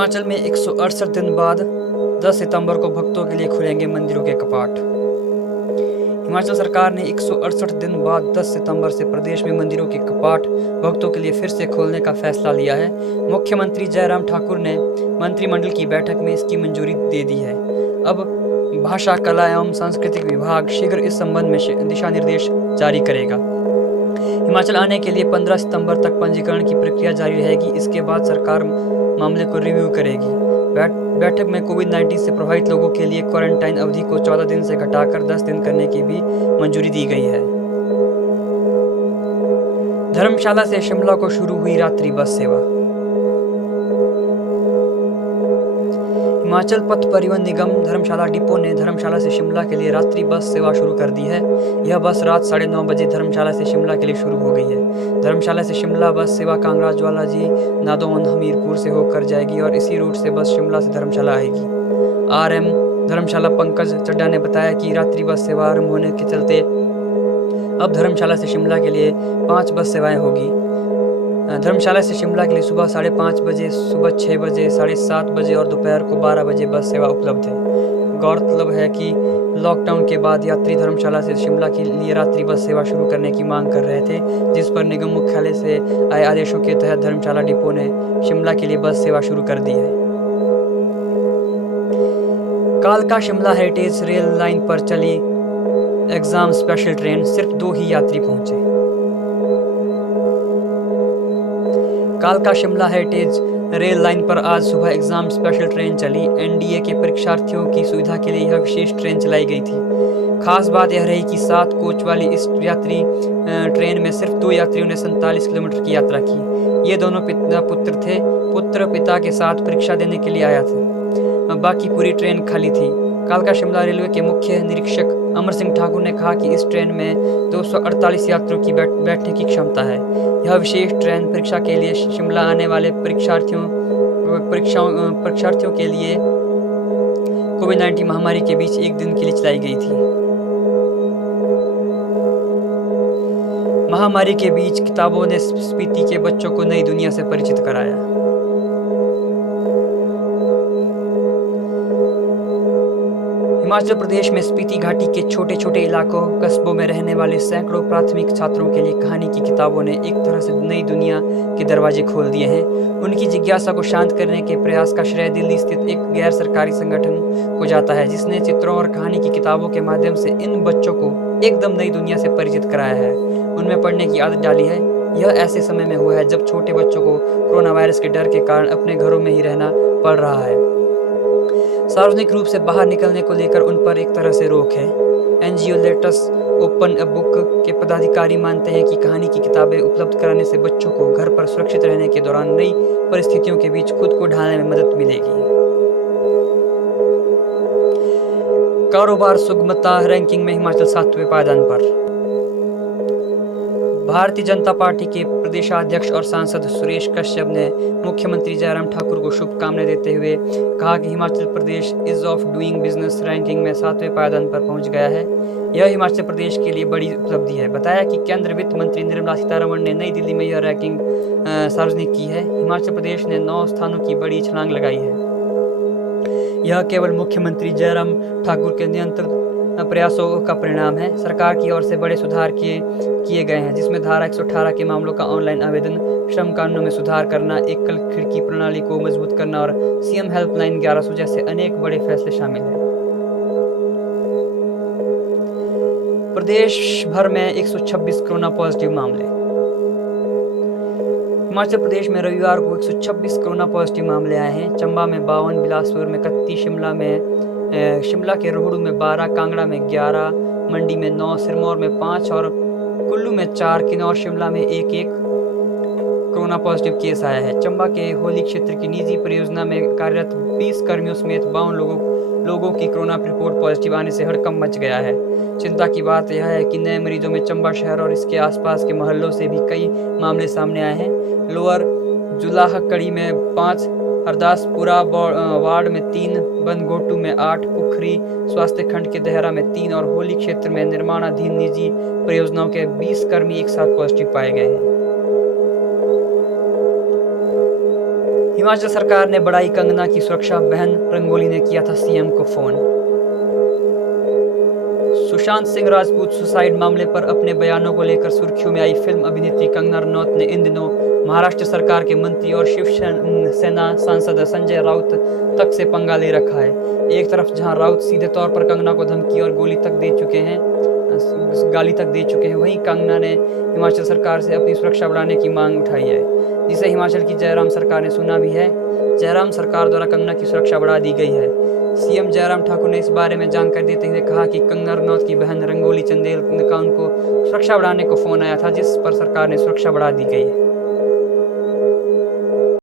हिमाचल में 168 दिन बाद 10 सितंबर को भक्तों के लिए खुलेंगे मंदिरों के कपाट। हिमाचल सरकार ने 168 दिन बाद 10 सितंबर से प्रदेश में मंदिरों के कपाट भक्तों के लिए फिर से खोलने का फैसला लिया है। मुख्यमंत्री जयराम ठाकुर ने मंत्रिमंडल की बैठक में इसकी मंजूरी दे दी है। अब भाषा, कला एवं सांस्कृतिक विभाग शीघ्र इस संबंध में दिशा निर्देश जारी करेगा। हिमाचल आने के लिए 15 सितंबर तक पंजीकरण की प्रक्रिया जारी रहेगी। इसके बाद सरकार मामले को रिव्यू करेगी। बैठक में कोविड-19 से प्रभावित लोगों के लिए क्वारंटाइन अवधि को 14 दिन से घटाकर 10 दिन करने की भी मंजूरी दी गई है। धर्मशाला से शिमला को शुरू हुई रात्रि बस सेवा। हिमाचल पथ परिवहन निगम धर्मशाला डिपो ने धर्मशाला से शिमला के लिए रात्रि बस सेवा शुरू कर दी है। यह बस रात 9:30 बजे धर्मशाला से शिमला के लिए शुरू हो गई है। धर्मशाला से शिमला बस सेवा कांगड़ा, ज्वालाजी, नादौन, हमीरपुर से होकर जाएगी और इसी रूट से बस शिमला से धर्मशाला आएगी। RM धर्मशाला पंकज चड्ढा ने बताया कि रात्रि बस सेवा आरंभ होने के चलते अब धर्मशाला से शिमला के लिए 5 बस सेवाएं होगी। धर्मशाला से शिमला के लिए सुबह 5:30 बजे, सुबह 6 बजे, 7:30 बजे और दोपहर को 12 बजे बस सेवा उपलब्ध है। गौरतलब है कि लॉकडाउन के बाद यात्री धर्मशाला से शिमला के लिए रात्रि बस सेवा शुरू करने की मांग कर रहे थे, जिस पर निगम मुख्यालय से आए आदेशों के तहत धर्मशाला डिपो ने शिमला के लिए बस सेवा शुरू कर दी है। कालका शिमला हेरिटेज रेल लाइन पर चली एग्जाम स्पेशल ट्रेन, सिर्फ 2 ही यात्री पहुंचे। कालका शिमला हेरिटेज रेल लाइन पर आज सुबह एग्जाम स्पेशल ट्रेन चली। NDA के परीक्षार्थियों की सुविधा के लिए यह विशेष ट्रेन चलाई गई थी। खास बात यह रही कि 7 कोच वाली इस यात्री ट्रेन में सिर्फ 2 यात्रियों ने 47 किलोमीटर की यात्रा की। ये दोनों पुत्र थे। पुत्र पिता के साथ परीक्षा देने के लिए आया था। बाकी पूरी ट्रेन खाली थी। कालका शिमला रेलवे के मुख्य निरीक्षक अमर सिंह ठाकुर ने कहा कि इस ट्रेन में 248 यात्रियों की बैठने की क्षमता है। यह विशेष ट्रेन परीक्षा के लिए शिमला आने वाले परीक्षार्थियों के लिए कोविड-19 महामारी के बीच 1 दिन के लिए चलाई गई थी। महामारी के बीच किताबों ने स्पीति के बच्चों को नई दुनिया से परिचित कराया। हिमाचल प्रदेश में स्पीति घाटी के छोटे छोटे इलाकों, कस्बों में रहने वाले सैकड़ों प्राथमिक छात्रों के लिए कहानी की किताबों ने एक तरह से नई दुनिया के दरवाजे खोल दिए हैं। उनकी जिज्ञासा को शांत करने के प्रयास का श्रेय दिल्ली स्थित एक गैर सरकारी संगठन को जाता है, जिसने चित्रों और कहानी की किताबों के माध्यम से इन बच्चों को एकदम नई दुनिया से परिचित कराया है, उनमें पढ़ने की आदत डाली है। यह ऐसे समय में हुआ है जब छोटे बच्चों को कोरोना वायरस के डर के कारण अपने घरों में ही रहना पड़ रहा है। सार्वजनिक रूप से बाहर निकलने को लेकर उन पर एक तरह से रोक है। NGO let's open a book के पदाधिकारी मानते हैं कि कहानी की किताबें उपलब्ध कराने से बच्चों को घर पर सुरक्षित रहने के दौरान नई परिस्थितियों के बीच खुद को ढालने में मदद मिलेगी। कारोबार सुगमता रैंकिंग में हिमाचल 7वें पायदान पर। भारतीय जनता पार्टी के प्रदेशाध्यक्ष और सांसद सुरेश कश्यप ने मुख्यमंत्री जयराम ठाकुर को शुभकामनाएं देते हुए कहा कि Himachal Pradesh ease of doing business ranking में 7वें पायदान पर पहुंच गया है। यह हिमाचल प्रदेश के लिए बड़ी उपलब्धि है। बताया कि केंद्रीय वित्त मंत्री निर्मला सीतारमण ने नई दिल्ली में यह रैंकिंग सार्वजनिक की है। हिमाचल प्रदेश ने 9 स्थानों की बड़ी छलांग लगाई है। यह केवल मुख्यमंत्री जयराम ठाकुर के निरंतर प्रयासों का परिणाम है। सरकार की ओर से बड़े सुधार किए गए हैं, जिसमें धारा 118 के मामलों का ऑनलाइन आवेदन, श्रम कानूनों में सुधार करना, एकल खिड़की प्रणाली को मजबूत करना और CM हेल्पलाइन 1100 जैसे अनेक बड़े फैसले शामिल हैं। प्रदेश भर में 126 कोरोना पॉजिटिव मामले। हिमाचल प्रदेश में रविवार को 126 कोरोना पॉजिटिव मामले आए हैं। चंबा में 52, बिलासपुर में 31, शिमला के रोहडू में 12, कांगड़ा में 11, मंडी में 9, सिरमौर में 5 और कुल्लू में 4, किन्नौर शिमला में 1 कोरोना पॉजिटिव केस आया है। चंबा के होली क्षेत्र की निजी परियोजना में कार्यरत 20 कर्मियों समेत 52 लोगों की कोरोना रिपोर्ट पॉजिटिव आने से हड़कंप मच गया है। चिंता की बात यह है कि नए मरीजों में चंबा शहर और इसके आसपास के मोहल्लों से भी कई मामले सामने आए हैं। लोअर जुलाह कड़ी में 5, हरदासपुरा वार्ड में 3, बनगोटू में 8, पुखरी स्वास्थ्य खंड के देहरा में 3 और होली क्षेत्र में निर्माणाधीन निजी परियोजनाओं के 20 कर्मी एक साथ पॉजिटिव पाए गए हैं। हिमाचल सरकार ने बढ़ाई कंगना की सुरक्षा, बहन रंगोली ने किया था सीएम को फोन। सुशांत सिंह राजपूत सुसाइड मामले पर अपने बयानों को लेकर सुर्खियों में आई फिल्म अभिनेत्री कंगना रनौत ने इन दिनों महाराष्ट्र सरकार के मंत्री और शिवसेना सांसद संजय राउत तक से पंगा ले रखा है। एक तरफ जहां राउत सीधे तौर पर कंगना को धमकी और गाली तक दे चुके हैं, वहीं कंगना ने हिमाचल सरकार से अपनी सुरक्षा बढ़ाने की मांग उठाई है, जिसे हिमाचल की जयराम सरकार ने सुना भी है। जयराम सरकार द्वारा कंगना की सुरक्षा बढ़ा दी गई है। सीएम जयराम ठाकुर ने इस बारे में जानकारी देते हुए कहा कि कंगना रनौत की बहन रंगोली चंदेल का उनको सुरक्षा बढ़ाने को फोन आया था, जिस पर सरकार ने सुरक्षा बढ़ा दी गई है।